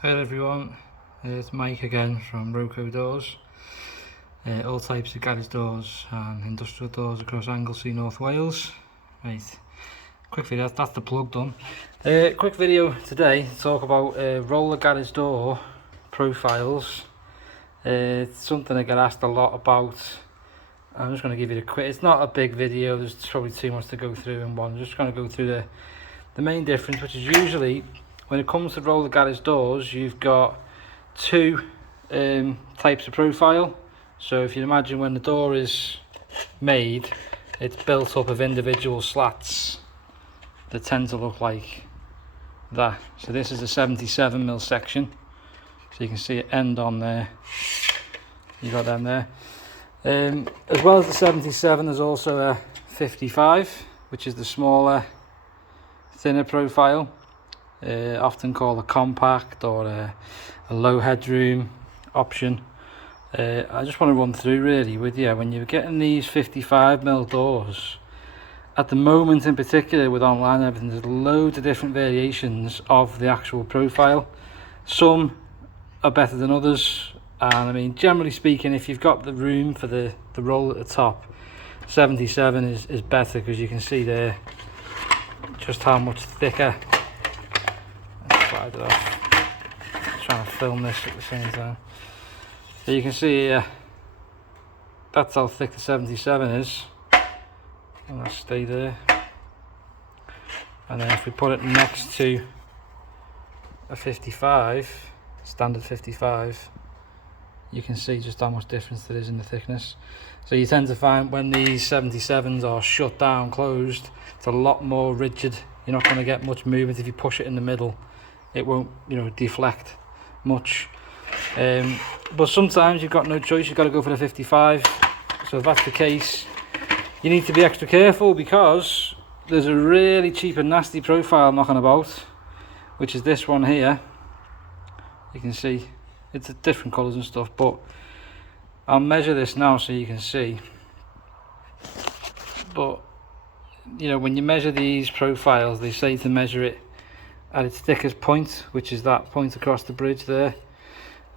Hi everyone, it's Mike again from ROCO doors. All types of garage doors and industrial doors across Anglesey, North Wales. Right, quick video, that's the plug done. Quick video today to talk about roller garage door profiles. It's something I get asked a lot about. I'm just going to give you a quick, it's not a big video, there's probably too much to go through in one. I'm just going to go through the main difference, which is usually when it comes to roller garage doors, you've got two types of profile. So if you imagine when the door is made, it's built up of individual slats that tend to look like that. So this is a 77mm section, so you can see it end on there. You got them there. As well as the 77, there's also a 55, which is the smaller, thinner profile. Often called a compact or a low headroom option. I just want to run through really with you, when you're getting these 55mm doors, at the moment in particular with online and everything, there's loads of different variations of the actual profile. Some are better than others, and I mean, generally speaking, if you've got the room for the roll at the top, 77 is better, because you can see there just how much thicker. Slide it off. I'm trying to film this at the same time. So you can see here, that's how thick the 77 is. And that'll stay there. And then if we put it next to a 55, standard 55, you can see just how much difference there is in the thickness. So you tend to find when these 77s are shut down, closed, it's a lot more rigid. You're not going to get much movement. If you push it in the middle, it won't, deflect much. But sometimes you've got no choice, you've got to go for the 55. So if that's the case, you need to be extra careful, because there's a really cheap and nasty profile knocking about, which is this one here. You can see it's different colours and stuff, but I'll measure this now so you can see. But when you measure these profiles, they say to measure it at its thickest point, which is that point across the bridge there.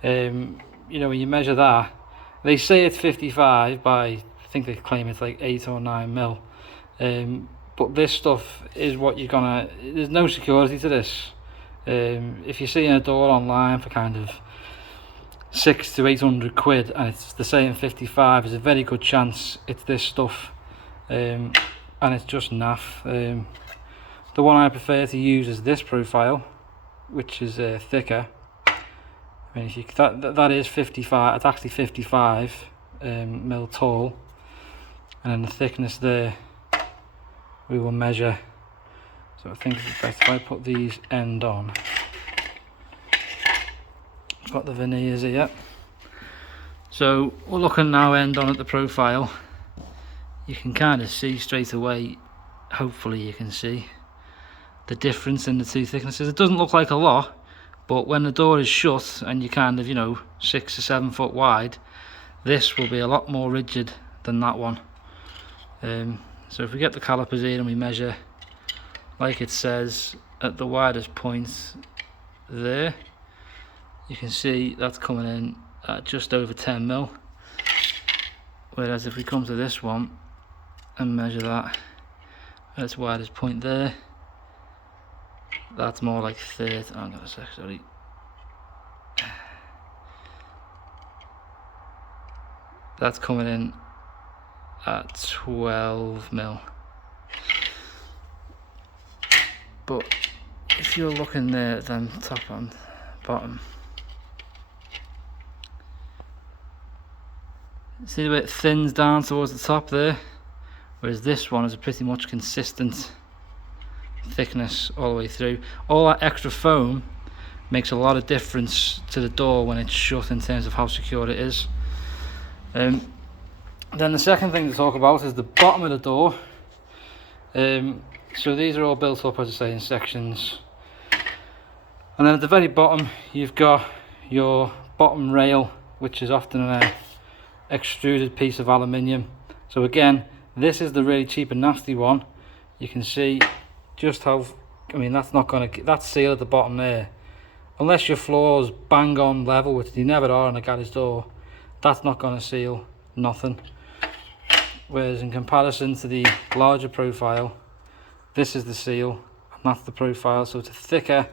When you measure that, they say it's 55 by, I think they claim it's like 8 or 9mm. But this stuff is what you're gonna, there's no security to this. If you're seeing a door online for kind of 600 to 800 quid and it's the same 55, there's a very good chance it's this stuff, and it's just naff. The one I prefer to use is this profile, which is thicker. I mean, if you, that is 55. It's actually 55 mil tall, and then the thickness there we will measure. So I think it's best if I put these end on. I've got the veneers here. So we're looking now end on at the profile. You can kind of see straight away, hopefully you can see the difference in the two thicknesses. It doesn't look like a lot, but when the door is shut and you're kind of 6 or 7 foot wide, this will be a lot more rigid than that one. So if we get the calipers here and we measure like it says at the widest point there, you can see that's coming in at just over 10mm. Whereas if we come to this one and measure that at its widest point there, that's more like 30. Hang on a sec, sorry. That's coming in at 12mm. But if you're looking there at them top and bottom, see the way it thins down towards the top there, whereas this one is a pretty much consistent thickness all the way through. All that extra foam makes a lot of difference to the door when it's shut in terms of how secure it is. Then the second thing to talk about is the bottom of the door. So these are all built up, as I say, in sections, and then at the very bottom you've got your bottom rail, which is often an extruded piece of aluminium. So again, this is the really cheap and nasty one. You can see just how, I mean, that's not going to, that seal at the bottom there unless your floor's bang on level, which they never are on a garage door, that's not going to seal nothing. Whereas in comparison to the larger profile, this is the seal and that's the profile. So it's a thicker,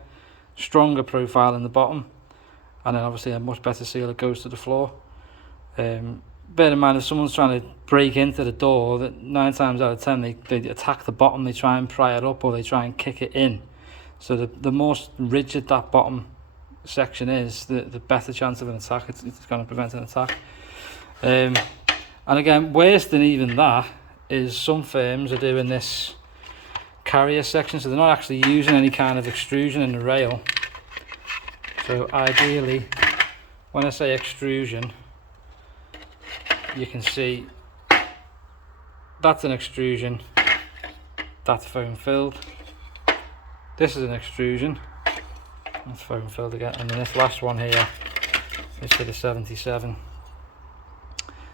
stronger profile in the bottom, and then obviously a much better seal that goes to the floor. Bear in mind, if someone's trying to break into the door, that 9 times out of 10 they attack the bottom, they try and pry it up, or they try and kick it in. So the more rigid that bottom section is, the better chance of an attack. It's going to prevent an attack. And again, worse than even that is some firms are doing this carrier section, so they're not actually using any kind of extrusion in the rail. So ideally, when I say extrusion, you can see that's an extrusion, that's foam filled. This is an extrusion, that's foam filled again, and then this last one here is for the 77.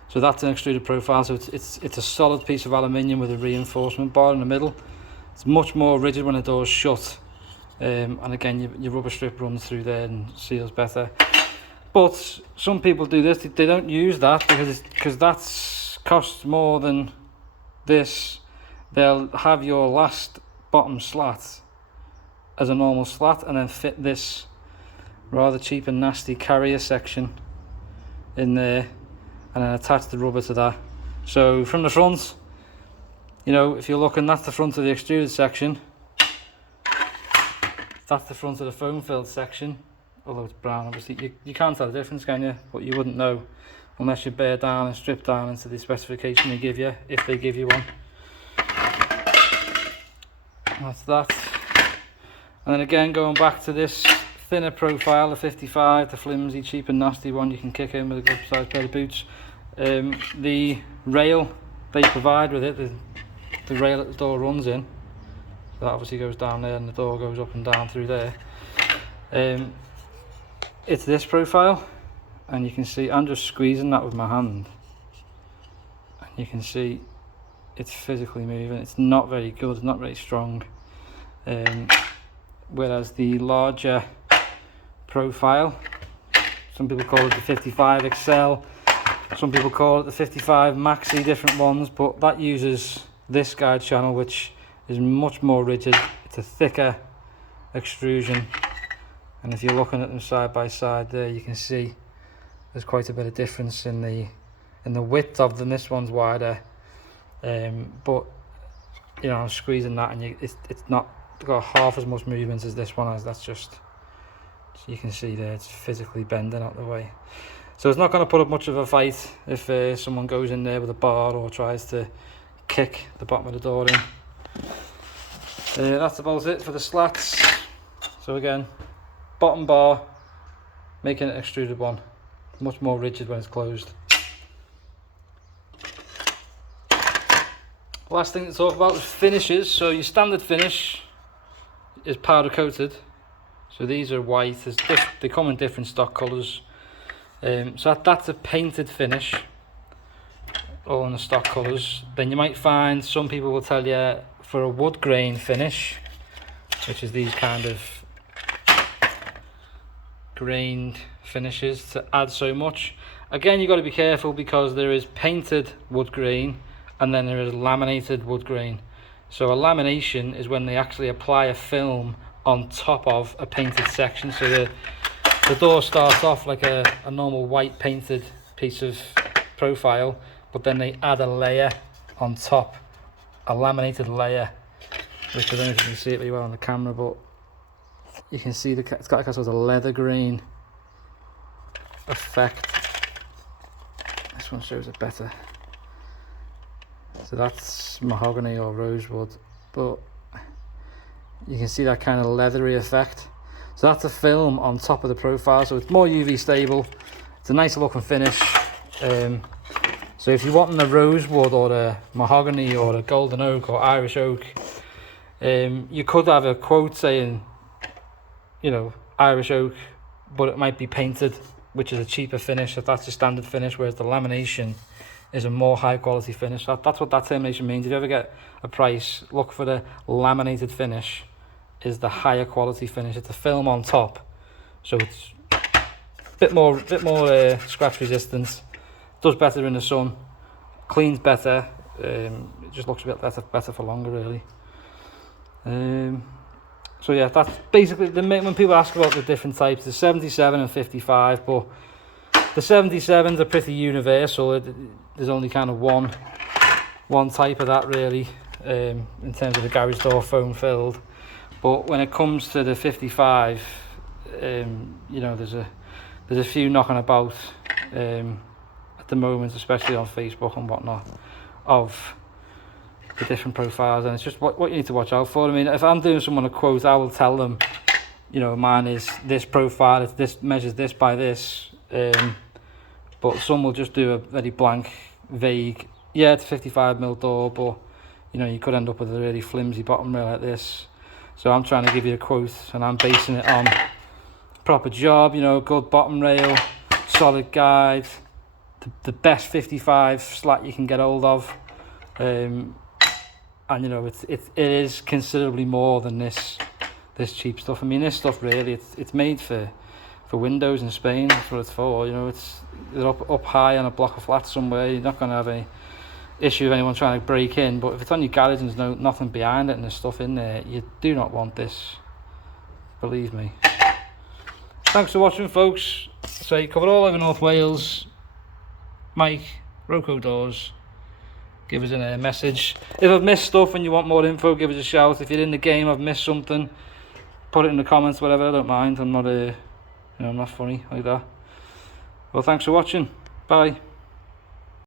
So that's an extruded profile. So it's a solid piece of aluminium with a reinforcement bar in the middle. It's much more rigid when the door's shut, and again your rubber strip runs through there and seals better. But some people do this, they don't use that because that's costs more than this. They'll have your last bottom slat as a normal slat and then fit this rather cheap and nasty carrier section in there and then attach the rubber to that. So from the front, you know, if you're looking, that's the front of the extruded section, that's the front of the foam filled section. Although it's brown, obviously you can't tell the difference, can you? But you wouldn't know unless you bear down and strip down into the specification they give you, if they give you one. That's that. And then again, going back to this thinner profile, the 55, the flimsy, cheap and nasty one you can kick in with a good sized pair of boots. The rail they provide with it, the rail that the door runs in, so that obviously goes down there and the door goes up and down through there. It's this profile, and you can see I'm just squeezing that with my hand, and you can see it's physically moving. It's not very good, it's not very strong. Whereas the larger profile, some people call it the 55 XL, some people call it the 55 Maxi, different ones, but that uses this guide channel, which is much more rigid. It's a thicker extrusion. And if you're looking at them side by side there, you can see there's quite a bit of difference in the width of them. This one's wider, but you know, I'm squeezing that, and it's not got half as much movement as this one has. That's just, so you can see there, it's physically bending out the way. So it's not going to put up much of a fight if someone goes in there with a bar or tries to kick the bottom of the door in. That's about it for the slats. So again, bottom bar, making it extruded one, much more rigid when it's closed. Last thing to talk about is finishes. So your standard finish is powder coated. So these are white, they come in different stock colours. So that's a painted finish, all in the stock colours. Then you might find some people will tell you for a wood grain finish, which is these kind of grained finishes, to add so much. Again, you've got to be careful because there is painted wood grain and then there is laminated wood grain. So a lamination is when they actually apply a film on top of a painted section. So the door starts off like a normal white painted piece of profile, but then they add a layer on top, a laminated layer, which I don't know if you can see it very well on the camera, but you can see it's got like a sort of leather grain effect. This one shows it better. So that's mahogany or rosewood, but you can see that kind of leathery effect. So that's a film on top of the profile, so it's more UV stable. It's a nicer looking finish. So if you're wanting a rosewood or a mahogany or a golden oak or Irish oak, you could have a quote saying, you know, Irish oak, but it might be painted, which is a cheaper finish. If that's your standard finish, whereas the lamination is a more high quality finish. That's what that termination means. If you ever get a price, look for the laminated finish, is the higher quality finish. It's a film on top, so it's a bit more scratch resistance. Does better in the sun, cleans better. It just looks a bit better for longer, really. So yeah, that's basically when people ask about the different types, the 77 and 55, but the 77s are pretty universal. There's only kind of one type of that, really, in terms of the garage door foam filled. But when it comes to the 55, you know, there's a few knocking about at the moment, especially on Facebook and whatnot, of the different profiles, and it's just what you need to watch out for. I mean, if I'm doing someone a quote, I will tell them, you know, mine is this profile, it's this, measures this by this, but some will just do a very blank, vague, yeah, it's a 55mm door, but you know, you could end up with a really flimsy bottom rail like this. So I'm trying to give you a quote, and I'm basing it on proper job, you know, good bottom rail, solid guide, the best 55 slat you can get hold of, and you know, it is considerably more than this cheap stuff. I mean, this stuff really, it's made for windows in Spain. That's what it's for. You know, they're up high on a block of flats somewhere. You're not going to have any issue of anyone trying to break in. But if it's on your garage and there's nothing behind it and there's stuff in there, you do not want this. Believe me. Thanks for watching, folks. So you covered all over North Wales. Mike, ROCO Doors. Give us a message. If I've missed stuff and you want more info, give us a shout. If you're in the game, I've missed something, put it in the comments, whatever. I don't mind. I'm not I'm not funny like that. Well, thanks for watching. Bye.